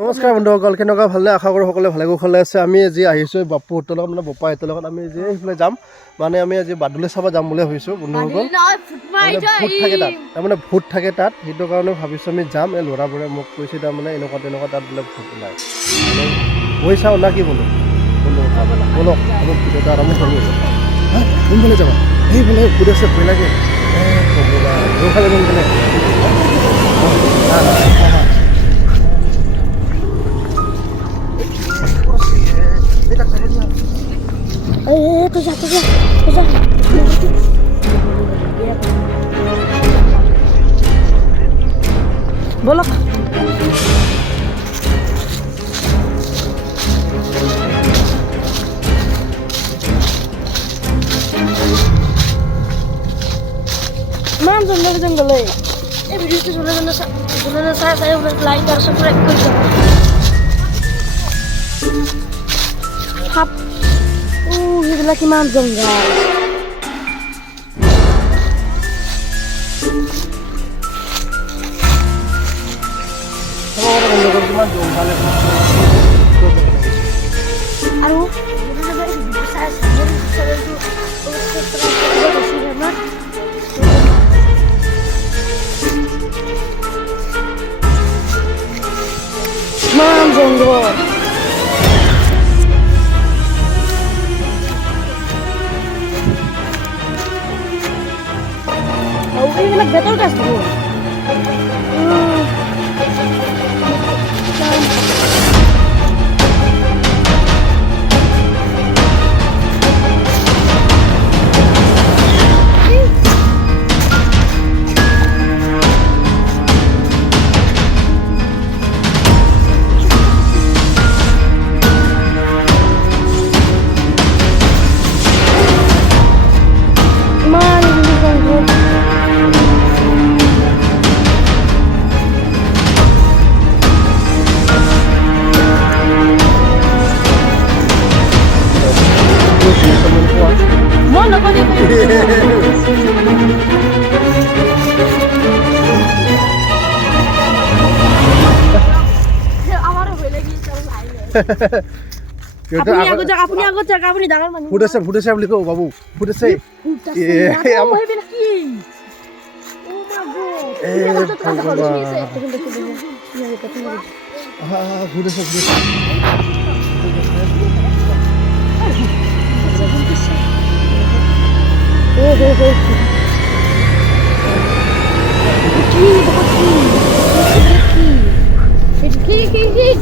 নমস্কাৰ বন্ধুসকল, কেনেকুৱা ভালনে? আশা কৰোঁ সকলোৱে ভালে কুশলে আছে। আমি আজি আহিছোঁ বাপুহঁতৰ লগত, মানে বপ্পাহঁতৰ লগত আমি আজি সেইফালে যাম। মানে আমি আজি বাদুলি চাব যাম বুলি ভাবিছোঁ বন্ধুসকল। ভূত থাকে তাত, তাৰমানে ভূত থাকে তাত, সেইটো কাৰণে ভাবিছোঁ আমি যাম। এই ল'ৰাবোৰে মোক কৈছে তাৰমানে এনেকুৱা তেনেকুৱা তাত বোলে ভূত ওলায়। গৈ চাওঁ না কি বোলো বলক, আমি ভিডিঅ'টো আৰম্ভ কৰোঁ। কোনফালে যাবা? সেইফালে ভূত আছে, ভয় লাগে। কোনফালে কোনফালে tuh जा bolok man jenggal video itu sudah saya udah like dan subscribe hap gitu lagi man jenggal aduh man jenggal ini nak betul gas dulu. Mana kau dia? Amar boleh lagi kalau lain. Aku jaga, apuni jangan mani. ভূত আছে বুলি কওঁ বাবু, ভূত আছে। Oh my god. ভূত আছে।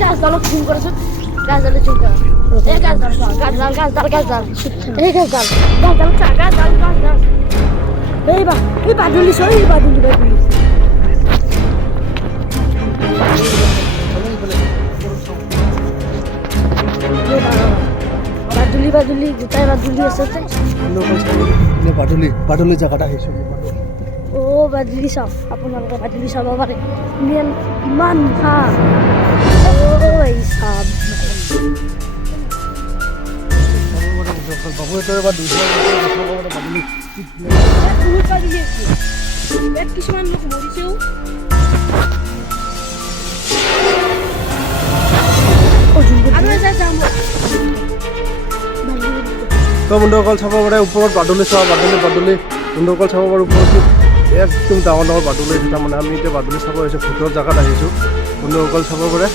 Gas dalam zoom kar gas dalam zoom kar gas dal hey baduli গোটাই বাদুলি আছে নে বাদুলি জায়গাটা আহিছো। ও বাদুলি চাওক, আপোনালোকে বাদুলি চাব পাৰে ইমান ভাল। কিছুমান লোক মৰিছেও। তো বন্ধুসকল চাব পাৰে ওপৰত বাদুলি চাব, বাদুলি বন্ধুসকল চাব পাৰে ওপৰত একদম ডাঙৰ বাদুলি আছে। তাৰমানে আমি এতিয়া বাদুলি চাব আহিছোঁ, ভূতৰ জেগাত আহিছোঁ। বন্ধুসকল চাব পাৰে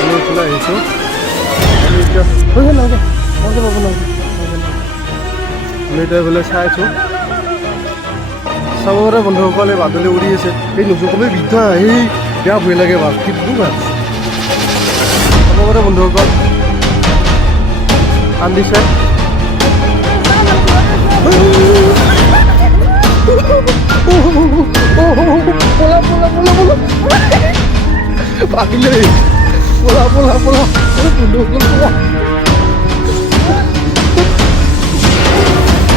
আমি এইফালে আহিছোঁ। আমি এতিয়া এইফালে চাই আছোঁ। চাব পাৰে বন্ধুসকল এই বাদুলি উৰি আছে। এই নুজুকবি বিদ্ধা এই বেয়া ভয় লাগে বাৰু কিন্তু ভাল চাব পাৰে বন্ধুসকল কান্দিছে। পাগিলে পোলা বন্ধুসকল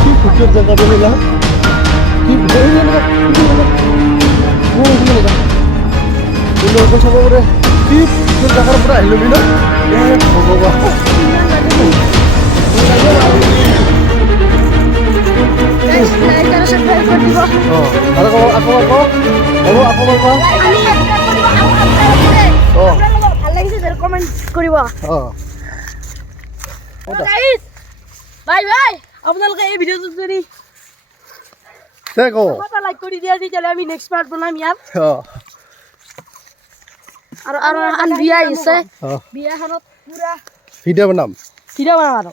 কি ভূতৰ জেগা দিলা, কি বন্ধুসকল চাব পাৰে কি ভূতৰ জেগাৰ পৰা আহিলো ন ভগৱান। কমেণ্ট কৰিব অঁ গাইজ বাই বাই আপোনালোকে এই ভিডিঅ'টো যদি দে কওঁ এটা লাইক কৰি দিয়া তেতিয়াহ'লে আমি নেক্সট পাৰ্ট বনাম ইয়াৰ অঁ আৰু আন বিয়া আহিছে অঁ বিয়াখনত পুৰা ভিডিঅ' বনাম ভিডিঅ' বনাম আৰু